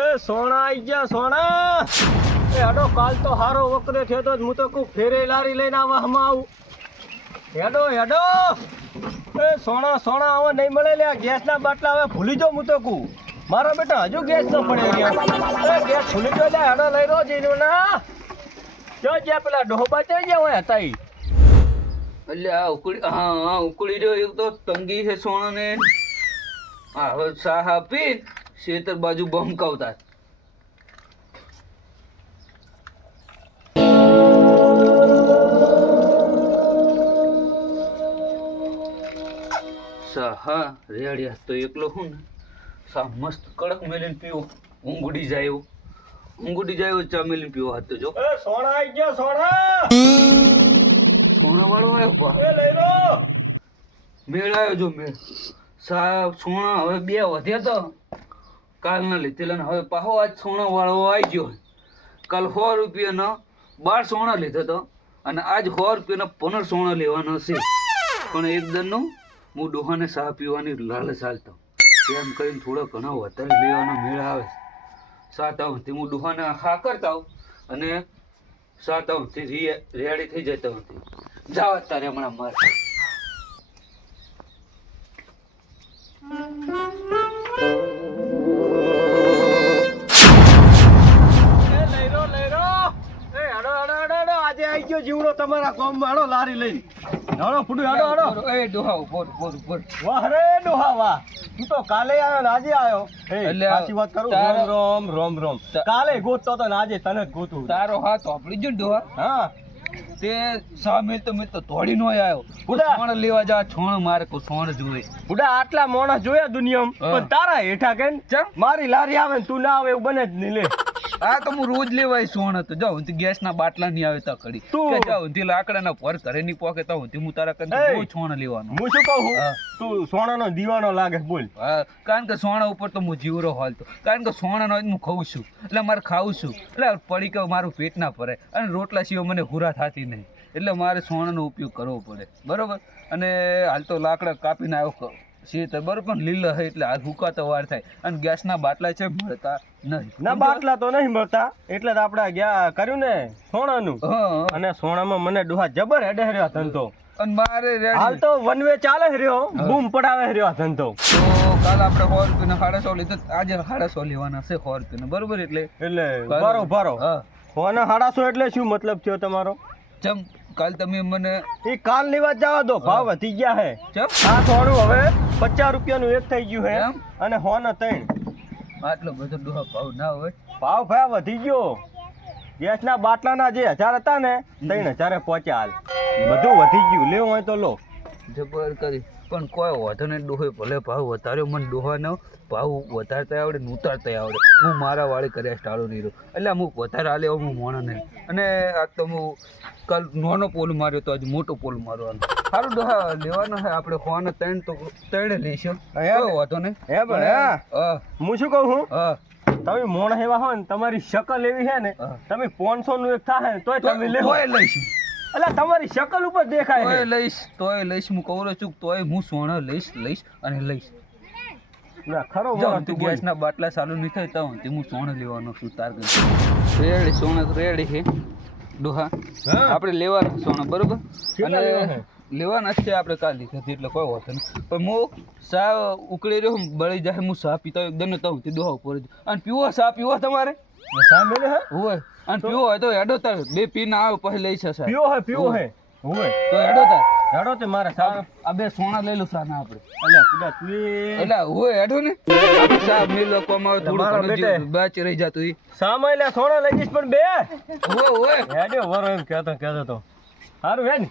એ સોના આઈ ગયા સોના. એ હેડો કાલ તો હારો વકરે થયો તો હું તો કોઈ ફેરે લારી લઈને આવામાં આવું. હેડો હેડો. એ સોના સોના હવે નહીં મળે લે. ગેસના બાટલા હવે ભૂલી જાઉં હું તો કહું. મારા બેટા હજુ ગેસ ન પડે ગયા. એ ગેસ ભૂલી ગયો લે. હેડો લઈ રહ્યો જઈને ના જો જ્યાં પેલા ડોહબા ચઈ ગયા હોય હતા ઈ. એટલે આ ઉકળી હા ઉકળી રહ્યો એક તો તંગી છે સોનાને. હા હવે સાહ આપી શેતર બાજુ બમકાવતા હા રેડિયા તો એકલો હું ને સા મસ્ત કડક મેલીને પીવો. ઊંઘડી જાય એવું ઊંઘડી જાય એવું ચા મેલીને પીવો હાથ તો જો. એ સોના આઈ ગયા સોના. સોના વાળો આવ્યો પા. એ લઈ રો મેળ આવ્યો જો મેળ. સા સોના હવે બે વધ્યા તો કાલના લીધેલા ને હવે પાહો આજ સોના વાળો આવી ગયો. કાલ 100 રૂપિયાનો 12 સોના લીધો હતો અને આજ 100 રૂપિયાનો 15 સોના લેવાનો છે. પણ એકદમનું હું ડોહાને ચા પીવાની લાલચ ચાલતો એમ કરીને થોડો ઘણો વધારે લેવાનો મેળ આવે. 7 આવતી હું ડોહાને હા કરતા હોઉં અને 7 આવતી રેડી થઈ જતા હતી. જાવ તારે હમણાં મારે જીવડો તમારા કોમ હેડો લારી લઈને હેડો ફૂડું હેડો હેડો. એ ડોહા ઉપર વાહ રે ડોહા વાહ. તું તો કાલે આવ્યો ને આજે આવ્યો. એટલે સાચી વાત કરું. રોમ રોમ રોમ. કાલે ગોતતો તો ને આજે તને જ ગોતું. તારો હાથ આપડી જો ડોહા. હા તે સામે તો મેં તો દોડી નો આવ્યો. છોણ લેવા જા છોણ મારે કો છોણ જોવે. બુડા આટલા માણસ જોયા દુનિયામાં પણ તારા હેઠા કે મારી લારી આવે ને તું ના આવે એવું બને જ નહીં લે. હા તો હું રોજ લેવાય સોણ હતો. જાઉં ગેસ ના બાટલા નહીં આવે તો ખડી કે જાઉં લાકડા ના પર ઘરે ની પોકે તો હું તારા કરતા બહુ છોણ લેવાનું. હું શું કહું તું સોણાનો દીવાનો લાગે બોલ. હા કારણ કે સોણા ઉપર તો હું જીવરો હાલતો કારણ કે સોણાનો હું ખાઉં છું એટલે મારે ખાવું છું એટલે પડી કે મારું પેટ ના ભરે અને રોટલા સિવાય મને હુરા થતી નહીં એટલે મારે સોનાનો ઉપયોગ કરવો પડે બરોબર. અને હાલ તો લાકડા કાપીને આવ્યો છે બરોબર પણ લીલા હોય એટલે હાલ હુકાતો વાર થાય અને ગેસના બાટલા છે મળતા નહીં. ના બાટલા તો નહીં મળતા એટલે જ આપણે ગયા કર્યું ને સોનાનું. અને સોનામાં મને ડોહા જબર હેડે રહ્યો ધંધો અને મારે હાલ તો વનવે ચાલે રહ્યો બૂમ પડાવે રહ્યો ધંધો. તો કાલ આપણે 100 રૂપિયાના 150 લીધો આજે 150 લેવાના છે 100 રૂપિયાના બરોબર. એટલે ભરો ભરો. હા 150 એટલે શું મતલબ થયો તમારો? ચમ કાલ તમે મને એ કાલ ની વાત જવા દો. ભાવ વધી ગયા હે. આ સોનું હવે 50 રૂપિયાનું એક થઈ ગયું હે અને 100 ના 3. આટલો બધો ડોહા ભાવ ના હોય. ભાવ ભાઈ વધી ગયો. ગેસના બાટલાના જે 1000 હતા ને 3000 પહોંચ્યા હાલ. બધું વધી ગયું. લેવું હોય તો લો. જબર કરી પણ કોઈ વાંધો નહીં. ડોહે ભલે ભાવ વધાર્યો મને ડોહાનો ભાવ વધારતા આવડે ને ઉતારતા આવડે. હું મારા વાળી કર્યા સ્ટાળો નહીં રહ્યો એટલે અમુક વધારે હાલે હું મોણા નહીં. અને આ તો હું કાલ નાનો પોલ માર્યો તો આજે મોટો પોલ મારવાનો. સારું ડોહા લેવાનો છે આપણે 100 ના 3 તો 3 લઈશું. વાંધો નહીં. હે પણ હું શું કહું છું તમે મોણ એવા હોય ને તમારી શકલ એવી છે ને તમે 500 નું એક થાય તોય તમે લઈશું. એટલે તમારી શકલ ઉપર દેખાય તોય લઈશ હું કહું છું તોય હું સોના લઈશ અને લઈશ. ના ખરો તું ગેસ ના બાટલા ચાલુ નહીં થાય તો હું સોના લેવાનો છું. તાર રેડી સોના રેડી છે ડોહા આપણે લેવાના સોના બરોબર. અને લેવાના છે આપણે કાલ લીધા એટલે કોઈ વાંધો નહીં. પણ હું સા ઉકળી રહ્યો બળી જાય હું સા પીતા એકદમ તો ડોહા ઉપર જ. અને પીવો સા પીવો તમારે સા મેલે હે હોય અને પીવો હોય તો હેડો તાર 2 પીને આવે પછી લઈ છે. પીવો હે હોય તો હેડો તાર હેડો તે મારે સા આ 2 સોના લઈ લો સા ના આપણે એટલે તું એટલે હોય હેડો ને સા મેલો કોમાં થોડું બાચ રહી જાતું ઈ સા માં લે સોના લઈ જઈશ પણ 2 હોય હેડો વરો એમ કહેતો તો સારું હે ને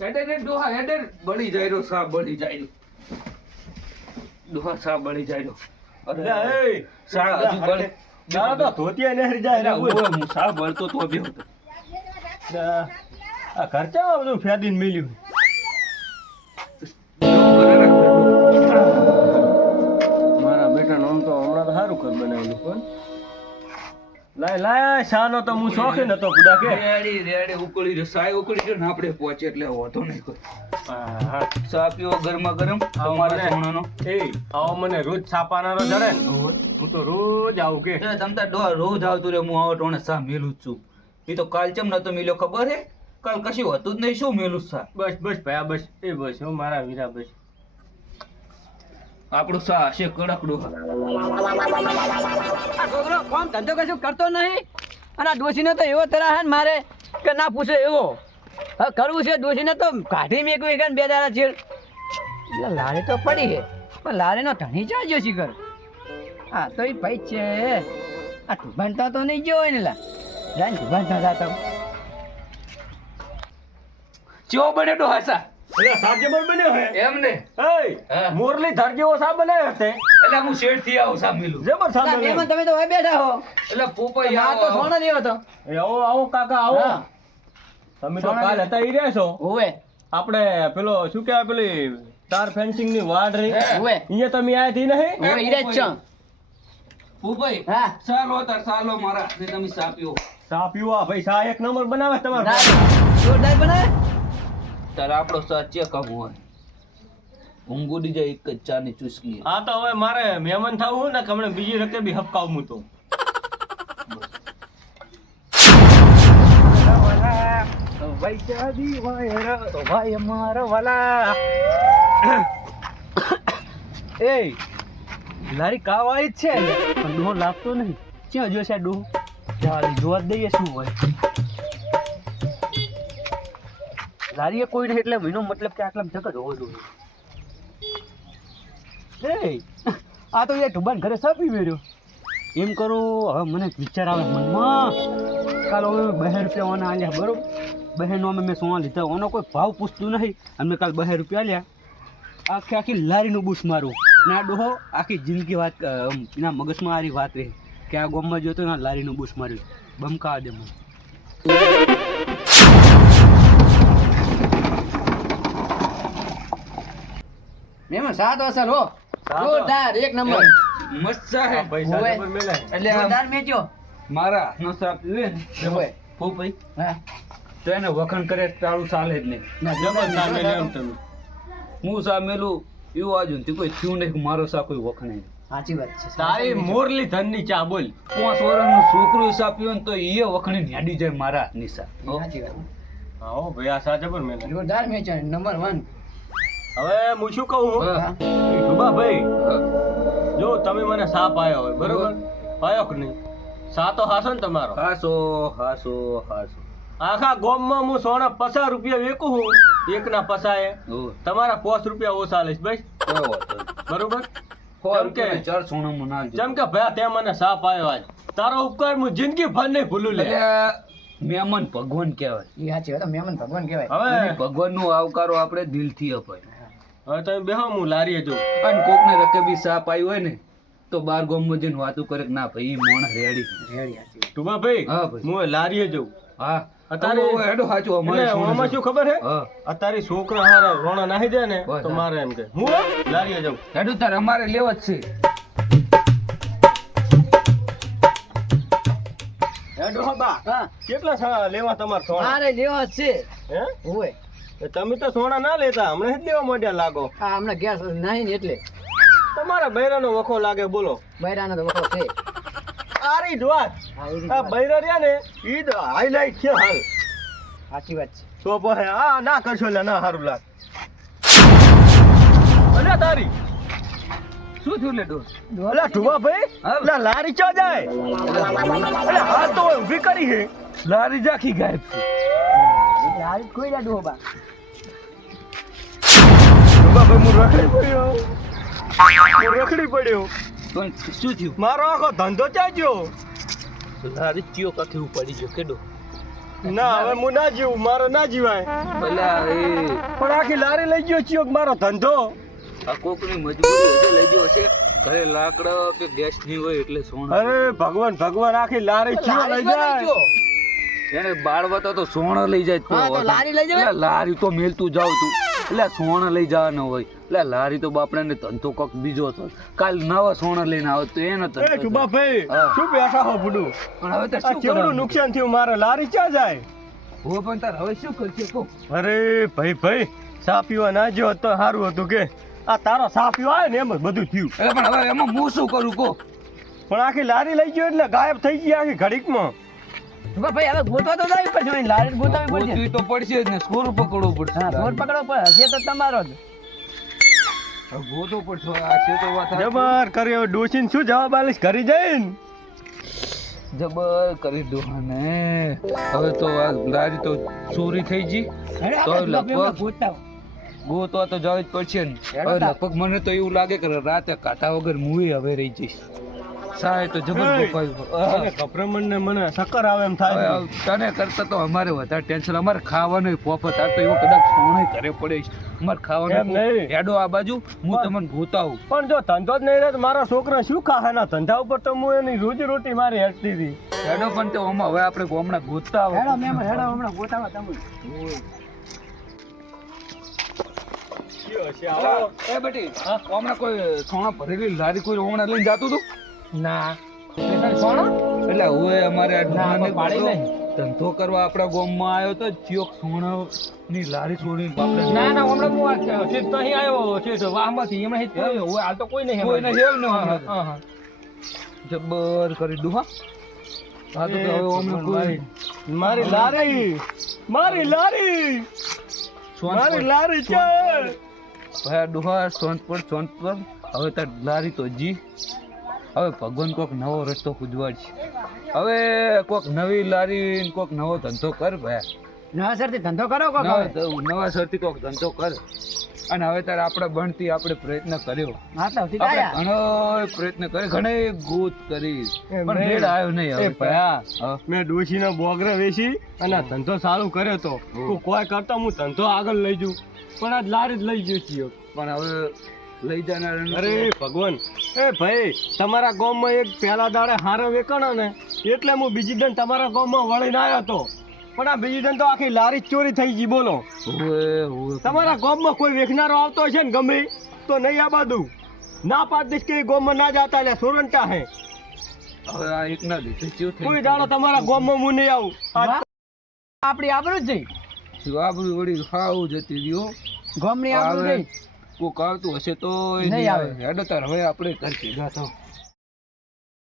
હેડે ડોહા હેડે બળી જાય રો સા બળી જાય ડોહા સા બળી જાય રો. અરે એ સા હજુ બળે ના તો ધોતિયા નહરી જાય હું સા બળતો તો બી હતો. આ ખર્ચામાં બધું ફેદીને મળ્યું. મારા બેટાનું આમ તો હમણાં તો સારું ઘર બનાવેલું પણ લાય શાનો તો હું શોખીન હતો ખુદા કે રેડી ઉકળી રે સાય ઉકળી રે ને આપણે પહોંચે એટલે હોતો નહીં કોઈ. હા. ચા પીવો ગરમા ગરમ તમારા સોનાનો. આવો મને રોજ છાપાનારો જડે ને હું તો રોજ આવું કે એ તમ તાર રોજ આવતું રે, હું આવો ટોણે સા મેલું જ છું. એ તો કાલ ચમ નતો મેલ્યો ખબર હે? કાલ કશું હતું જ નહીં, શું મેલું સા? બસ બસ ભયા બસ એ બસ હો મારા વીરા બસ. આપણું સા હશે કડકડું. આ છોકરો કામ ધંધો કશું કરતો નહીં અને આ ડોશીને તો એવો તરાહ હે ને મારે કે ના પૂછે એવો. હવે કરવું છે ડોશીને તો કાઢી મેકવી કે બે દાડા ચીડ એટલે લારે તો પડી છે પણ લારેનો ધણી ચાલજો શીખર. હા તો એ ભાઈ છે આ તું ભણતા તો નહીં ગયો હોય ને લા જાને તું ભણતા જાતો ચેવો બને ડોહા? એટલે સાજે પણ બન્યો હે એમ ને? એય હા. મોરલી ધર જેવો સા બનાવ્યો છે એટલે હું શેઠ થી આવું સા મેલું. જબર સા ના, બનાવ્યો. એમાં તમે તો હવે બેઠા હો એટલે પોપાઈ આ તો સોનો લેવો તો એ આવો આવો કાકા આવો. હા. તમે તો સોના કાલ હતા ઈ રહ્યા છો હોવે આપણે પેલો શું કહેવાય પેલી તાર ફેન્સિંગ ની વાડ રહી હોવે અહીંયા તમે આયા થી નહીં હોવે ઈરે જ છો. પોપાઈ હા ચાલો તાર ચાલો મારા ને તમે સા પીવો. સા પીવા ભાઈ સા એક નંબર બનાવે તમારે ના, જોરદાર બનાવે તાર આપણો સા ચેકમ હોય. ઊંઘ ઉડી જાય એક જ ચા ની ચુસ્કી. હા તો હવે મારે મહેમાન થવું ને કમણે બીજી રકે બી હપકાવું તો એ લારી કાવાળી જ છે ને પણ ડોહો લાગતો નહીં ક્યાં જો છે ડોહો ચાલી જોવા જ દઈએ શું હોય લારીએ કોઈ નહીં એટલે એનો મતલબ કે આટલા જગત હોવો જોઈએ એ આ તો એ ઢુબાન ઘરે સાપી મેળ્યો એમ કરું હવે મને એક વિચાર આવે મનમાં કાલ હવે 2 રૂપિયા ઓના આલ્યા બરોબર 2 નો મેં સોના લીધા ઓનો કોઈ ભાવ પૂછતું નહીં અને મેં કાલ 2 રૂપિયા આલ્યા આખી આખી લારીનું બૂસ મારું ને આ ડોહો આખી જિંદગી વાત એના મગજમાં આરી વાત રહી કે આ ગામમાં જોયો તો ના લારીનું બૂસ માર્યું બમકા દે મને મેમન 7 અસર હો જોરદાર એક નંબર મસ્ત ચા હે. પૈસા હોવે. જબર મેલાય. એટલે આમ જોરદાર મેચ્યો મારા નો સા પીવે ને હોવે. પોપાઈ હા તો એને વખણ કરે તાળું ચાલે જ નહીં. ના જબર સા મેલ્યો એમ તમે હું સા મેલું એવું આજુ તે કોઈ થયું નહીં કે મારો સા કોઈ વખણે નહીં. સાચી વાત છે તારી મોરલી ધન ની ચા બોલ 5 વર્ષનું છોકરું સા પીવે ને તો એ વખણે ન્યાડી જાય મારા નિશા. સાચી વાત આવો ભાઈ આ સા જબર મેલાય. જોરદાર મેચ્યો નંબર 1 હવે હું શું કહું હા. ડુબા ભાઈ જો તમે મને સા પાયો હોય બરોબર પાયો કે નહીં સા તો હાસો ને તમારો હાસો હાસો હાસો. આખા ગામમાં હું સોના 50 રૂપિયા વેકું હું એકના પસાએ ઓહ, તમારા 5 રૂપિયા ઓછા લઈશ ભાઈ કોઈ વાંધો નહીં. બરોબર સો કેમ કે રૂપિયાના 4 સોનામાં નાખજો. જેમ કે ભાઈ તે મને સા પાયો આજ તારો ઉપકાર હું જિંદગી ભર નહીં ભૂલું લે એટલે મહેમાન ભગવાન કહેવાય. એ સાચી વાત મહેમાન ભગવાન કહેવાય હવે ભગવાનનો આવકારો આપણે દિલથી અપાય. હવે તમે બેહો હું લારીએ જો અને કોકને રકેબી સા પાઈ હોય ને તો બાર ગામમાં જઈને વાતું કરે કે ના ભાઈ ઈ મોણ રેડી. રેડી સાચી ટુબા ભાઈ હા ભાઈ. હું લારીએ જઉં હા અત્યારે હવે હેડો સાચું અમારે એટલે સોનું આમાં છે. શું ખબર હે હા અત્યારે છોકરા હારા રોણા નાહી જાય ને બસ, તો હા. મારે એમ કે હું લારીએ જાઉં હેડો તાર અમારે લેવા જ છે. હે ડોહા હા કેટલા સા લેવા તમાર સોના મારે લેવા જ છે હે હોવે એ તમે તો સોના ના લેતા હમણાં જ લેવા માંડ્યા લાગો આ હમણાં ગેસ નહીં ને એટલે તમારા બૈરાનો વખો લાગે બોલો બૈરાનો તો વખો છે આરી જ વાત હા, એ રીતે આ વાત. બૈરા રહ્યા ને ઈ તો હાઈલાઈટ છે હાલ સાચી વાત છે તો પછી આ ના કરશો એટલે ના સારું લાગ અલે તારી શું થયું લેડો? અલા ઢુવા ભાઈ હા. અલા લારી ચા જાય અલે હાલ તો ઊભી કરી હે લારી જાખી ગાયબ છે. એટલે હાલ કોઈ ના ડોહો બા ઢુવા ભાઈ હું રખડી પડ્યો હું રખડી પડ્યો પણ શું થયું? મારો આખો ધંધો ચાજ્યો લારી ચિયો કાથી ઉપાડી ગયો કેડો? ના હવે હું ના જીવું મારો ના જીવાય ભલા એ પણ આખી લારી લઈ ગયો ચિયો મારો ધંધો આ કોકની મજબૂરી હશે લઈ ગયો હશે. ઘરે લાકડો કે ગેસ ની હોય એટલે સોનું. અરે ભગવાન ભગવાન આખી લારી ચિયો લઈ જાય એને બાળવતો તો સોના લઈ જાય તો હા, તો વાંધો. લારી લઈ જવાય. એટલે લારી તો મેલતું જાવ તું એટલે સોના લઈ જવાનો હોય એટલે લારી તો બાપડાને ધંધો કોક બીજો હતો. કાલ નવા સોના લઈને આવે તો એનો ધંધો એ ઢુબા ભાઈ હા. શું બેઠા હો બુડું પણ હવે તો આ શું કેવડું કરવાનું? નુકસાન થયું મારે લારી ચા જાય હો પણ તાર હવે શું કરશે કો? અરે ભાઈ ભાઈ ચા પીવા ના જ્યો તો સારું હતું કે આ તારો ચા પીવા આવ્યો ને એમ જ બધું થયું. એટલે પણ હવે એમાં હું શું કરું કહો? પણ આખી લારી લઈ ગયો એટલે ગાયબ થઈ ગઈ આખી ઘડીકમાં. ભાઈ હવે ગોતવા તો જાય પડશે લારી ગોતાવી પડશે ગોતવી તો પડશે જ ને, સ્કોર પકડવો પડશે. હા ચોર પકડો પડે હશે તો તમારો જ હવે ગોતવો પડશે. આ છે તો વાત સાચી. જબર કર્યો ડોશીને શું જવાબ આલીશ ઘરે જઈને? જબર કરી દો ને. હવે તો આ લારી તો ચોરી થઈ ગઈ. તો લગભગ ગોતવા તો જવું જ પડશે ને. હવે લગભગ મને તો એવું લાગે કે રાતે કાંટા વગર મુવી હવે રહી જઈશ. સાહેબ તો જબર ગોપાયું. કપરામણ ને મને ચક્કર આવે એમ થાય. તને કરતા તો અમારે વધારે ટેન્શન. અમારે ખાવાનું પોપત આ તો એવો કદાચ સોણે ઘરે પડે છે. અમારે એમ ખાવાનું નહીં. હેડો આ બાજુ હું તમને ગોતાવું. પણ જો ધંધો જ નહીં રહે તો મારા છોકરા શું ખાહે? ના ધંધા ઉપર તો હું એની રોજી રોટી મારી હેઠતી હતી. હેડો પણ તો આમાં હવે આપણે હમણાં ગોતતા આવો. હમણાં ગોતાવા તમે એ બેટી હમણાં કોઈ સોના ભરેલી લારી કોઈ હમણાં લઈને જાતું હતું? ના સોના એટલે હવે અમારે આ ના, દુકાને પાડી બધો નહીં. ધંધો કરવા આપણા ગામમાં આવ્યો તો ચિયોક સોનાની લારી છોડીને બાપરે ના ના હમણાં હું આ સીટ તો અહીં આવ્યો છે તો વાહમાંથી હમણાં હિત થયો હવે હાલ તો કોઈ નહીં કોઈને હમણાં. હેવ ન હમણાં. હા હા જબર કરી દઉં હા. હા તો હવે અમે કોઈ મારી લારી મારી લારી મારી લારી છે. ભાઈ ડોહા સોન પર હવે તાર લારી તો જી. હવે ભગવાન કોક નવો રસ્તો ખુજવાડશે. હવે કોક નવી લારી કોક નવો ધંધો કર ભાઈ. નવા સરથી ધંધો કરો કોક હવે. નવા સરથી કોક ધંધો કર. અને હવે તારે આપણે બનતી આપણે પ્રયત્ન કર્યો. હા તો ઠીક આપણે આયા. ઘણો પ્રયત્ન કર્યો, ઘણી ગોત કરી પણ મેં- મેળ આવ્યો નહીં. એ હવે ભયા હા. મેં ડોશીના બોગરે વેચી અને આ ધંધો ચાલુ કર્યો તો તું કોઈ કરતા હું ધંધો આગળ લઈ જઉં પણ આજ લારી જ લઈ ગયો છીએ. પણ હવે લઈ જનાર અરે ભગવાન એ ભાઈ તમારા ગામમાં એક પહેલા દાડે હારો વેકણો ને એટલે હું બીજી દિન તમારા ગામમાં વળીને આવ્યો હતો પણ આ બીજી દિન તો આખી લારી જ ચોરી થઈ ગઈ. બોલો તમારા ગામમાં કોઈ વેચનારો આવતો હશે ને ગમે તો નહીં આ બધું ના પાડ દઈશ કે એ ગામમાં ના જાતા એટલે સોરંટા હે. હવે આ એક ના લીધે કેવું થઈ કોઈ દાડો તમારા ગામમાં હું નહીં આવું. આજ આપણી આબરૂ જ જઈ ગયું? આબરૂ વળી ખાવું જતી રહ્યો. ગામની આબરૂ આવે. જઈ કોક આવતું હશે તો નહીં આવે. હેડો તાર હવે આપણે ઘર ભેગા થાવ.